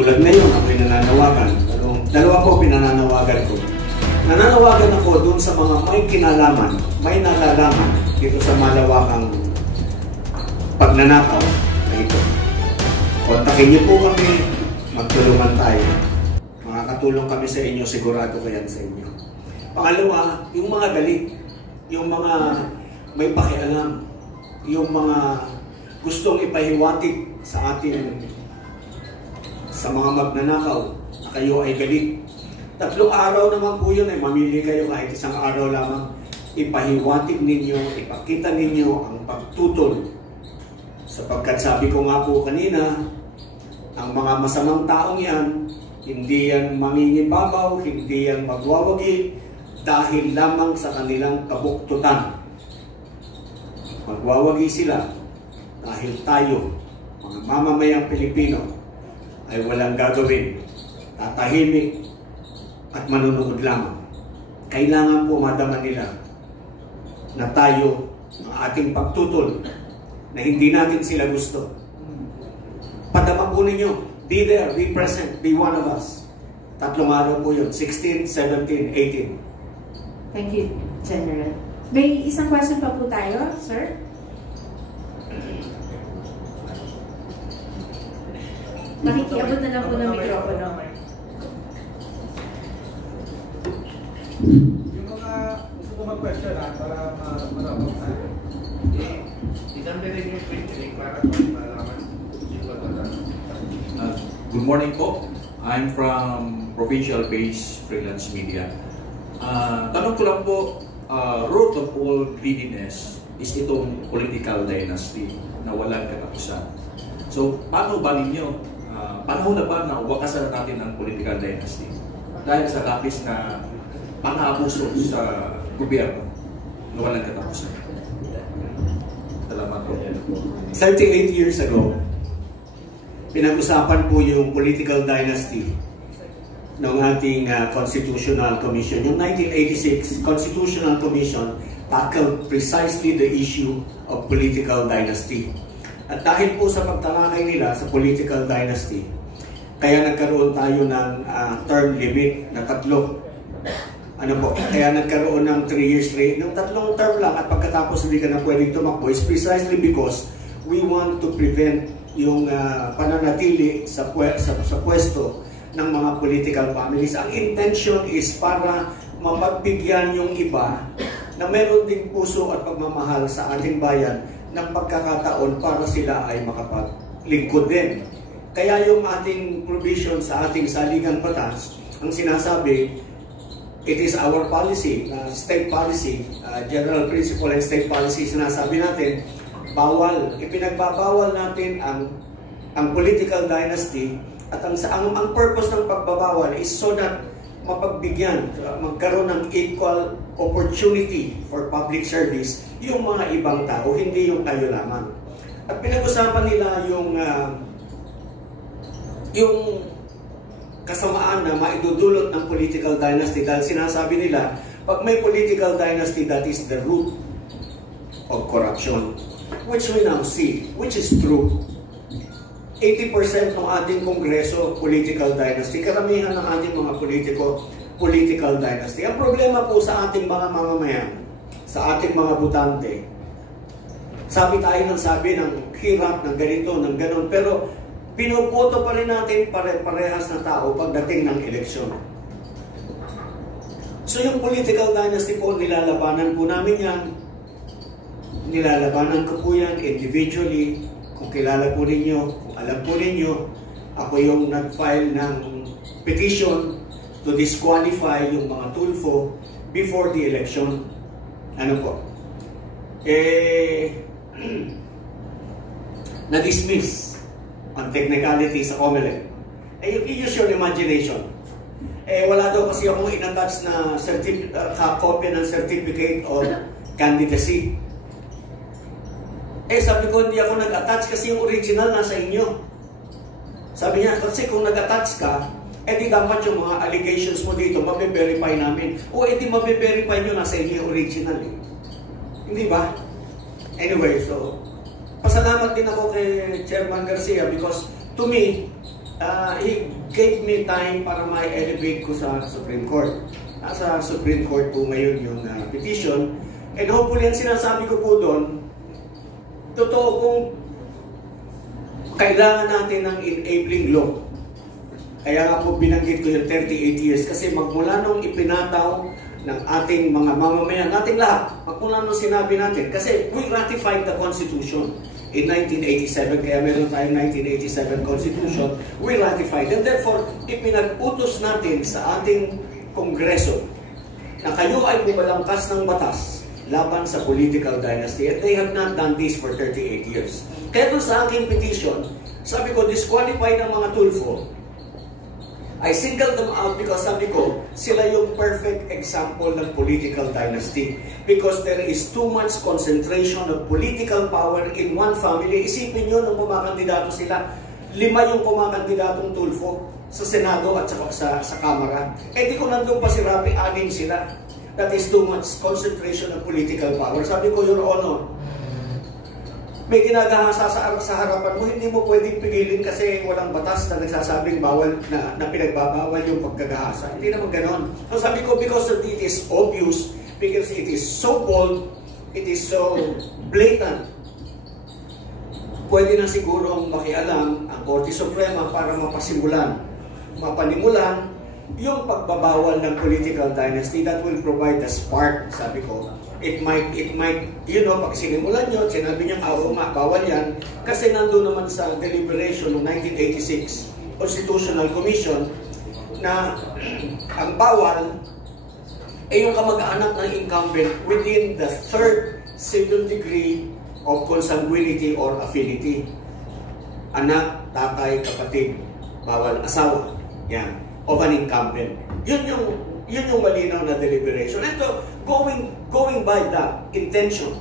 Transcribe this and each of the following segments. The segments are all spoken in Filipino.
tulad ngayon, ako'y nananawagan. Dalawa po pinananawagan ko. Nananawagan ako dun sa mga may kinalaman, may nalalaman dito sa malawakang pagnanakaw na ito. Kontakin niyo po kami, magtulungan tayo. Makakatulong kami sa inyo, sigurado ko yan sa inyo. Pangalawa, yung mga galit, yung mga may pakialam, yung mga gustong ipahiwatig sa atin, sa mga magnanakaw, na kayo ay galit. 3 araw naman po yun, ay mamili kayo kahit 1 araw lamang. Ipahiwatig ninyo, ipakita ninyo ang pagtutol. Sapagkat sabi ko nga po kanina, ang mga masamang taong yan, hindi yan mangingibabaw, hindi yan magwawagi, dahil lamang sa kanilang kabuktutan. Magwawagi sila dahil tayo, mga mamamayang Pilipino, ay walang gagawin, tatahimik at manunood lamang. Kailangan po madama nila na tayo, ang ating pagtutol, na hindi natin sila gusto. Padama po ninyo, be there, be present, be one of us. 3 araw po yun, 16, 17, 18. Thank you, General. May isang question pa po tayo, sir? Nakikiabot na lang po ng mikropono. Yung mga gusto ko mag-question para marapang tayo. Isang bilhin yung question para malaman. Good morning po. I'm from Provincial Base Freelance Media. Tanong ko lang po, root of all greediness is itong political dynasty na walang katapusan. So, paano ba ninyo, panahon na ba na wakasan natin ang political dynasty? Dahil sa lapis na pang-abuso sa gobyerno na walang katapusan. Salamat po. 38 years ago, pinag-usapan po yung political dynasty ng ating Constitutional Commission. Yung 1986 Constitutional Commission tackled precisely the issue of political dynasty. At dahil po sa pagtalakay nila sa political dynasty, kaya nagkaroon tayo ng term limit na 3. Kaya nagkaroon ng 3 years rate. Yung 3 term lang at pagkatapos hindi ka na pwedeng tumakbo is precisely because we want to prevent yung pananatili sa pwesto ng mga political families. Ang intention is para mapagbigyan yung iba na meron ding puso at pagmamahal sa ating bayan ng pagkakataon para sila ay makapaglingkod din. Kaya yung ating provision sa ating saligang batas, ang sinasabi, it is our policy, state policy, general principle and state policy, sinasabi natin, bawal, ipinagbabawal natin ang political dynasty. At ang purpose ng pagbabawal is so that mapagbigyan, magkaroon ng equal opportunity for public service yung mga ibang tao, hindi yung tayo lamang. At pinag-usapan nila yung kasamaan na maidudulot ng political dynasty dahil sinasabi nila, pag may political dynasty, that is the root of corruption, which we now see, which is true. 80% ng ating kongreso, political dynasty. Karamihan ng ating mga political dynasty. Ang problema po sa ating mga mamamayan, sa ating mga butante, sabi tayo ng sabi ng hirap, ng ganito, ng ganon, pero pinupoto pa rin natin pare-parehas na tao pagdating ng eleksyon. So yung political dynasty po, nilalabanan po namin yan. Nilalabanan ko po yan individually. Kung kilala po ninyo, kung alam po ninyo, ako yung nag-file ng petition to disqualify yung mga Tulfo before the election. Ano po? Na-dismiss ang technicality sa COMELEC. You use your imagination. Wala daw kasi akong in-attach na copy ng certificate of candidacy. Sabi ko, hindi ako nag-attach kasi yung original nasa inyo. Sabi niya, kasi kung nag-attach ka, di dapat yung mga allegations mo dito, mabe-verify namin. Di mabe-verify nyo, nasa inyo yung original. Hindi ba? Anyway, so, pasalamat din ako kay Chairman Garcia because to me, he gave me time para ma-elevate ko sa Supreme Court. Nasa Supreme Court po ngayon yung petition. And hopefully, ang sinasabi ko po doon, totoo kung kailangan natin ng enabling law. Kaya nga po binanggit ko yung 38 years kasi magmula nung ipinataw ng ating mga mamamayan, nating lahat, magmula nung sinabi natin, kasi we ratified the Constitution in 1987, kaya meron tayong 1987 Constitution, we ratified. And therefore, ipinag-utos natin sa ating Kongreso na kayo ay bumalangkas ng batas laban sa political dynasty. And they have not done this for 38 years. Kaya doon sa aking petition, sabi ko, disqualified ang mga Tulfo. I singled them out because sabi ko, sila yung perfect example ng political dynasty. Because there is too much concentration of political power in one family. Isipin nyo, nung kumakandidato sila, 5 yung kumakandidatong Tulfo sa Senado at sa Kamara. Eh di ko nandun pa si Rapi, 6 sila. That is too much concentration of political power. Sabi ko, Your Honor, may ginagahasa sa harapan mo, hindi mo pwedeng pigilin kasi walang batas na nagsasabing bawal na pinagbabawal yung pagkagahasa. Hindi naman ganon. So sabi ko, because it is obvious, because it is so bold, it is so blatant, pwede na sigurong makialam ang Korte Suprema para mapanimulan yung pagbabawal ng political dynasty that will provide the spark, sabi ko. It might, you know, pag sinimulan nyo, sinabi niyang, bawal yan, kasi nandun naman sa deliberation ng 1986 Constitutional Commission na ang bawal ay yung kamag-anak ng incumbent within the 3rd civil degree of consanguinity or affinity. Anak, tatay, kapatid, bawal, asawa, yan, of an incumbent. Yun yung malinaw na deliberation. Ito, going by that intention,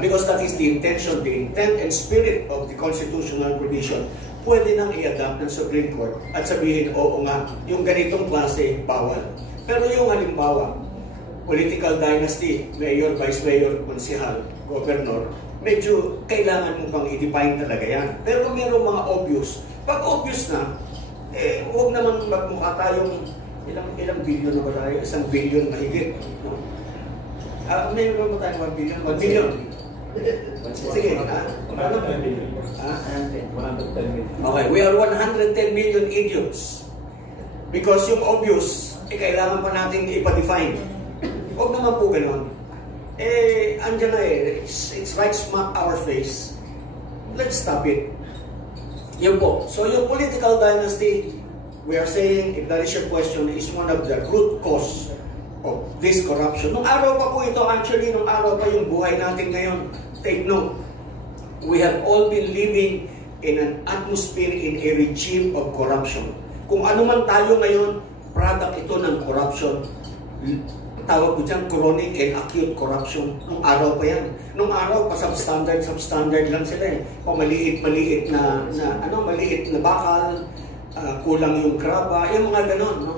because that is the intention, the intent and spirit of the constitutional provision, pwede nang i-adapt ng Supreme Court at sabihin, oo nga, yung ganitong klase, bawal. Pero yung halimbawa, political dynasty, mayor, vice mayor, konsehal, governor, medyo kailangan mo pang i-define talaga yan. Pero mayroong mga obvious. Pag obvious na, huwag naman magmukha tayong ilang billion na ba tayo? 1 billion mahigit. No? Mayroon mo tayo 1 billion? 1 billion? Sige, ha? 110 million. Okay, we are 110 million idiots. Because yung obvious, kailangan pa natin ipa-define. Huwag naman po ganun. Andyan na it's right smack our face. Let's stop it. Yun po. So yung political dynasty, we are saying, if that is your question, is one of the root cause of this corruption. Nung araw pa po ito, actually, nung araw pa yung buhay natin ngayon, take note, we have all been living in an atmosphere, in a regime of corruption. Kung ano man tayo ngayon, product ito ng corruption. Tawag ko dyan, chronic and acute corruption. Nung araw pa yan. Nung araw pa, substandard lang sila eh. Maliit na maliit na bakal, kulang yung graba, yung mga ganon, no?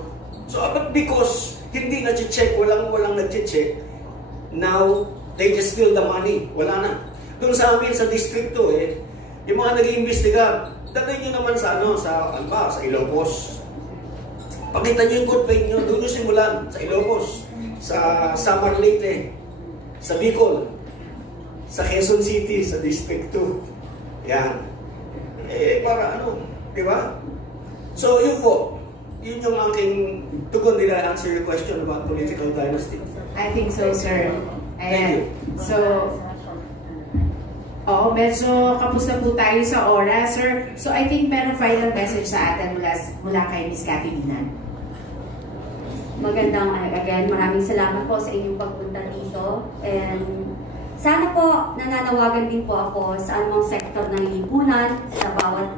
So, but because hindi na-check, walang nag-check, now, they just steal the money. Wala na. Doon sa amin, sa distrito, yung mga nag-iimbestiga, dati nyo naman sa Ilocos. Pakita nyo yung good faith nyo, doon nyo simulan, sa Ilocos, sa Samar Leyte, sa Bicol, sa Quezon City, sa District 2. Yan. Para di ba? So, yun po. Yun yung aking tugon. Did I answer your question about political dynasty? I think so, sir. Thank you. So, medyo kapos na po tayo sa oras, sir. So, I think meron final message sa atin mula kay Ms. Cathy Binan. Again, maraming salamat po sa inyong pagpunta dito. And sana po nananawagan din po ako sa anumang sektor ng lipunan, sa bawat